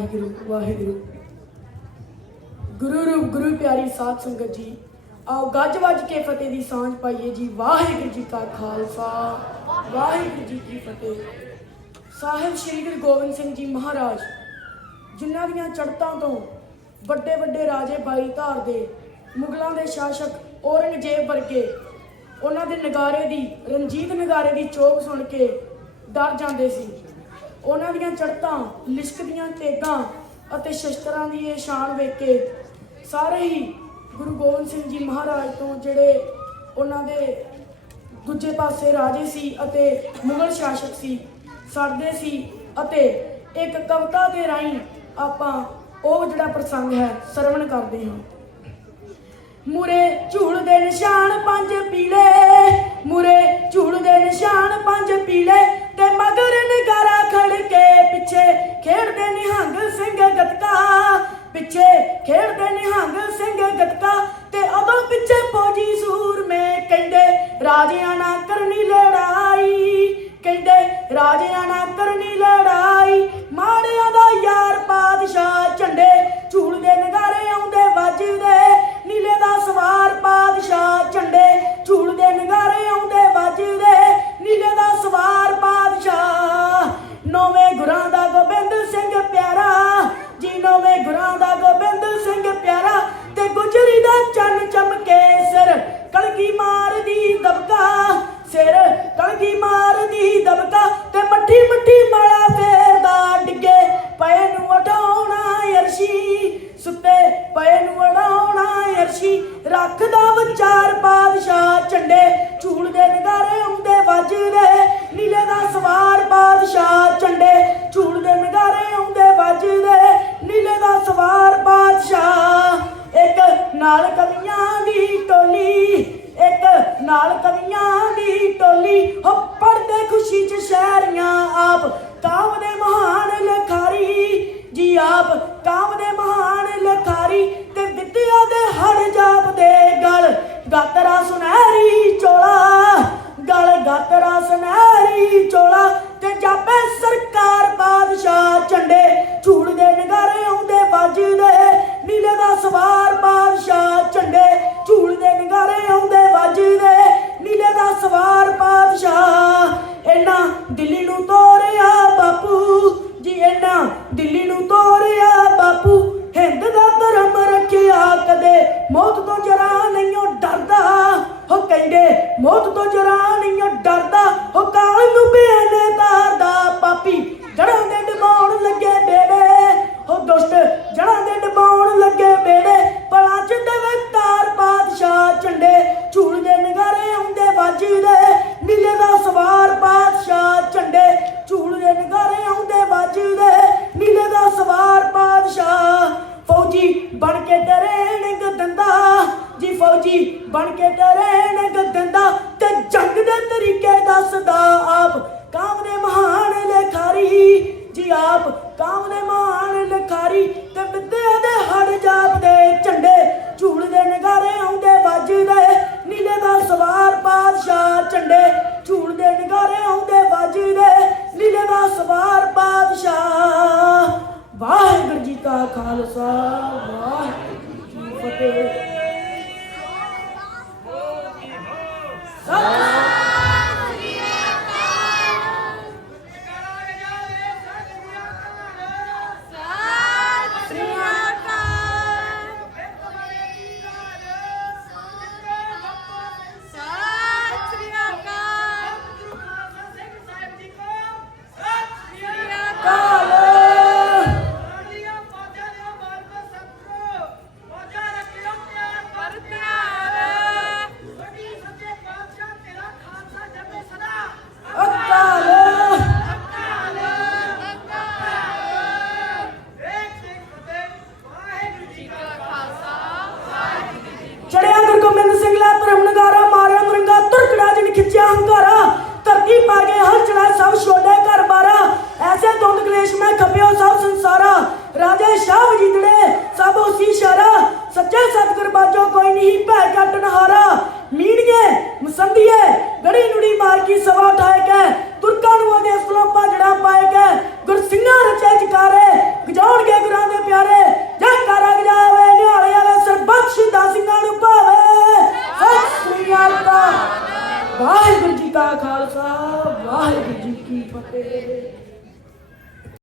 ਵਾਹਿਗੁਰੂ ਵਾਹਿਗੁਰੂ ਗੁਰੂ ਰੂਪ, ਗੁਰੂ ਪਿਆਰੀ ਸਾਧ ਸੰਗਤ ਜੀ। ਆਓ ਗੱਜ ਵੱਜ ਕੇ ਫਤਿਹ ਦੀ ਸਾਂਝ ਪਾਈਏ ਜੀ। ਵਾਹਿਗੁਰੂ ਜੀ ਕਾ ਖਾਲਸਾ, ਵਾਹਿਗੁਰੂ ਜੀ ਕੀ ਫਤਿਹ। ਸਾਹਿਬ ਸ੍ਰੀ ਗੁਰੂ ਗੋਬਿੰਦ ਸਿੰਘ ਜੀ ਮਹਾਰਾਜ, ਜਿਨ੍ਹਾਂ ਦੀਆਂ ਚੜਤਾਂ ਤੋਂ ਵੱਡੇ ਵੱਡੇ ਰਾਜੇ ਬਾਈ ਧਾਰ ਦੇ, ਮੁਗਲਾਂ ਦੇ ਸ਼ਾਸਕ ਔਰੰਗਜ਼ੇਬ ਵਰਗੇ, ਉਹਨਾਂ ਦੇ ਨਗਾਰੇ ਦੀ, ਰਣਜੀਤ ਨਗਾਰੇ ਦੀ ਚੋਗ ਸੁਣ ਕੇ ਡਰ ਜਾਂਦੇ ਸੀ। ਉਹਨਾਂ ਦੀਆਂ ਚੜਤਾਂ ਲਿਸ਼ਕਦੀਆਂ ਤੇਗਾਂ ਅਤੇ ਸ਼ਸਤਰਾਂ ਦੀ ਇਹ ਸ਼ਾਨ ਵੇਖ ਕੇ ਸਾਰੇ ਹੀ ਗੁਰੂ ਗੋਬਿੰਦ ਸਿੰਘ ਜੀ ਮਹਾਰਾਜ ਤੋਂ ਜਿਹੜੇ ਉਹਨਾਂ ਦੇ ਦੂਜੇ ਪਾਸੇ ਰਾਜੇ ਸੀ ਅਤੇ ਮੁਗਲ ਸ਼ਾਸਕ ਸੀ ਸਰਦੇ ਸੀ ਅਤੇ ਇੱਕ ਕਵਿਤਾ ਦੇ ਰਾਹੀਂ ਆਪਾਂ ਉਹ ਜਿਹੜਾ ਪ੍ਰਸੰਗ ਹੈ ਸਰਵਣ ਕਰਦੇ ਹਾਂ। ਮੁਰੇ ਝੂਲ ਦੇ ਨਿਸ਼ਾਨ ਪੰਜ ਪੀਲੇ, ਮੁਰੇ ਝੂਲ ਦੇ ਨਿਸ਼ਾਨ ਪੰਜ ਪੀਲੇ ਤੇ ਖੜ ਕੇ ਪਿੱਛੇ ਖੇਡਦੇ ਨਿਹੰਗ ਸਿੰਘ ਗਤਕਾ ਪਿੱਛੇ ਖੇਡਦੇ ਨਿਹੰਗ ਸਿੰਘ ਗਤਕਾ ਤੇ ਉਦੋਂ ਪਿੱਛੇ ਫੌਜੀ ਸੂਰਮੇ ਕਹਿੰਦੇ, ਰਾਜਿਆਂ ਨਾਲ ਕਰਨੀ ਲੜਾਈ। ਕਹਿੰਦੇ, ਰਾਜਿਆਂ ਨਾਲ ਕਰਨੀ ਲੜਾਈ। ਮਾੜਿਆਂ ਦਾ ਯਾਰ ਪਾਦਸ਼ਾਹ ਝੰਡੇ ਕਲਗੀ ਮਾਰਦੀ ਦਬਕਾ, ਸਿਰ ਕਲਗੀ ਮਾਰਦੀ ਦਬਕਾ ਤੇ ਮੱਠੀ ਮੱਠੀ ਮਾਲਾ ਫੇਰਦਾ ਡਿੱਗੇ, ਪਏ ਨੂੰ ਉਠਾਉਣਾ ਅਰਸ਼ੀ, ਸੁੱਤੇ ਪਏ ਨੂੰ ਉਡਾਉਣਾ ਅਰਸ਼ੀ, ਰੱਖਦਾ ਵਿਚਾਰ ਬਾਦਸ਼ਾਹ ਝੰਡੇ, ਝੂਲ ਦੇ ਨਗਾਰੇ ਆਉਂਦੇ ਵੱਜਦੇ, ਨੀਲੇ ਦਾ ਸਵਾਰ ਬਾਦਸ਼ਾਹ ਝੰਡੇ ਨਾਲ ਕਵੀਆਂ ਦੀ ਟੋਲੀ। ਹੋ ਪੜਦੇ ਖੁਸ਼ੀ ਚ ਸ਼ਹਿਰੀਆਂ ਆਪ। ਕਾਮ ਦੇ ਮਹਾਨ ਲਖਾਰੀ ਜੀ ਆਪ। ਕਾਮ ਦੇ ਮਹਾਨ ਲਖਾਰੀ ਮੌਤ ਤੋਂ ਜਰਾ ਨਹੀਂਓ ਡਰਦਾ ਹੋ ਕਾਲ ਨੂੰ ਬੇਨੇ ਤਾਰਦਾ ਪਾਪੀ ਜੜਾਂ ਦੇ ਡਬਾਉਣ ਲੱਗੇ ਬੇੜੇ ਹੋ ਦੁਸ਼ਟ ਜੜਾਂ ਦੇ ਡਬਾਉਣ ਲੱਗੇ ਬੇੜੇ। ਪਲਾਂ ਚ ਦੇਵੇ ਤਾਰ ਬਾਦਸ਼ਾਹ ਝੰਡੇ, ਝੂਲ ਦੇ ਨਗਾਰੇ ਆਉਂਦੇ ਵੱਜਦੇ। ਨੀਲੇ ਦਾ ਸਵਾਰ ਬਾਦਸ਼ਾਹ ਝੰਡੇ, ਝੂਲ ਦੇ ਨਗਾਰੇ ਆਉਂਦੇ ਵੱਜਦੇ। ਨੀਲੇ ਦਾ ਸਵਾਰ ਬਾਦਸ਼ਾਹ ਫੌਜੀ ਬਣ ਕੇ ਟਰੇਨਿੰਗ ਦਿੰਦਾ। ਜੀ ਫੌਜੀ ਬਣ ਕੇ ਟਰੇਨਿੰਗ ਦਿੰਦਾ। ਤੇ ਦੱਸਦਾ ਆਪ, ਕਾਮ ਦੇ ਮਹਾਨ ਲਖਾਰੀ। ਜੀ ਆਪ, ਕਾਮ ਦੇ ਮਹਾਨ ਲਖਾਰੀ, ਤੇ ਵਿਦਿਆ ਦੇ ਹੜ ਜਾਪਦੇ ਝੰਡੇ, ਝੂਲ ਦੇ ਨਗਾਰੇ ਆਉਂਦੇ, ਵੱਜਦੇ। ਨੀਲੇ ਦਾ ਸਵਾਰ ਬਾਦਸ਼ਾਹ ਝੰਡੇ, ਝੂਲ ਦੇ ਨਗਾਰੇ ਆਉਂਦੇ, ਵੱਜਦੇ। ਨੀਲੇ ਦਾ ਸਵਾਰ ਬਾਦਸ਼ਾਹ ਵਾਹਿਗੁਰੂ ਜੀ ਕਾ ਖਾਲਸਾ, ਵਾਹਿਗੁਰੂ ਜੀ ਫਤਿਹ। ਸ੍ਰੀ ਦਾਨ ਕਰਾ। ਤਰਕੀ ਪਾ ਕੇ ਹਰ ਚੜਾ ਸਭ ਛੋੜੇ ਘਰ ਬਾਰਾ ਐਸੇ ਦੁੱਧ ਕਲੇਸ਼ ਮੈਂ ਖਪਿਓ ਸਭ ਸੰਸਾਰਾ। ਰਾਜੇ ਸ਼ਾਹ ਵਜੀਦੜੇ ਸਭ ਉਸੀ ਸ਼ਰਾ ਸੱਚੇ ਸਤਗੁਰ ਬਾਜੋ ਕੋਈ ਨਹੀਂ ਭੈ ਕੱਟਣ ਹਾਰਾ ਮੀਣਗੇ ਮਸੰਦੀਏ ਗੜੀ ਨੁੜੀ ਮਾਰ ਕੀ ਸਵਾ ਠਾਇ ਕੈ ਤੁਰਕਾਂ ਨੂੰ ਉਹਦੇ ਅਸਲੋਂ ਭਾਜੜਾ ਪਾਇ ਕੈ ਗੁਰਸਿੰਘਾ ਰਚੇ ਜਕਾਰੇ ਗਜਾਉਣਗੇ ਗੁਰਾਂ ਦੇ ਪਿਆਰੇ। ਜੈ ਕਾਰਾ ਗਜਾਵੇ ਨਿਹਾਲੇ ਵਾਲਾ ਸਰਬੱਤ